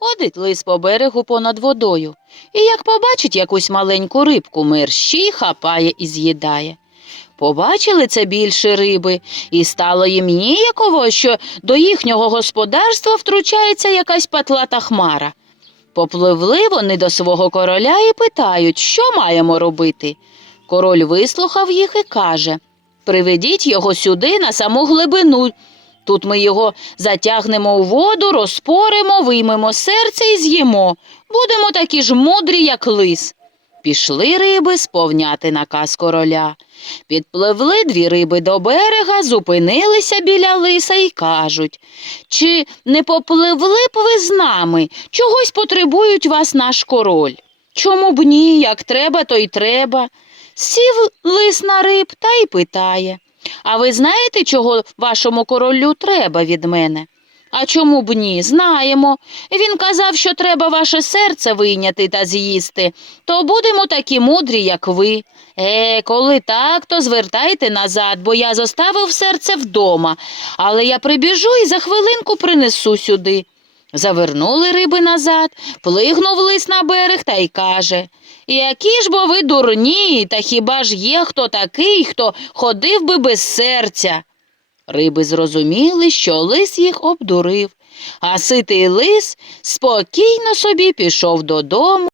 Ходить лис по берегу понад водою, і як побачить якусь маленьку рибку, мерщій хапає і з'їдає. Побачили це більше риби, і стало їм ніяково, що до їхнього господарства втручається якась патлата хмара. Попливли вони до свого короля і питають, що маємо робити. Король вислухав їх і каже Приведіть його сюди на саму глибину. Тут ми його затягнемо у воду, розпоримо, виймемо серце і з'їмо. Будемо такі ж мудрі, як лис. Пішли риби сповняти наказ короля. Підпливли дві риби до берега, зупинилися біля лиса і кажуть Чи не попливли б ви з нами? Чогось потребують вас наш король. Чому б ні, як треба, то й треба. Сів лис на риб та й питає А ви знаєте, чого вашому королю треба від мене? А чому б ні? Знаємо. Він казав, що треба ваше серце вийняти та з'їсти, то будемо такі мудрі, як ви. Е, коли так, то звертайте назад, бо я зоставив серце вдома, але я прибіжу і за хвилинку принесу сюди. Завернули риби назад, плигнув лис на берег та й каже Які ж бо ви дурні, та хіба ж є хто такий, хто ходив би без серця? Риби зрозуміли, що лис їх обдурив, а ситий лис спокійно собі пішов додому.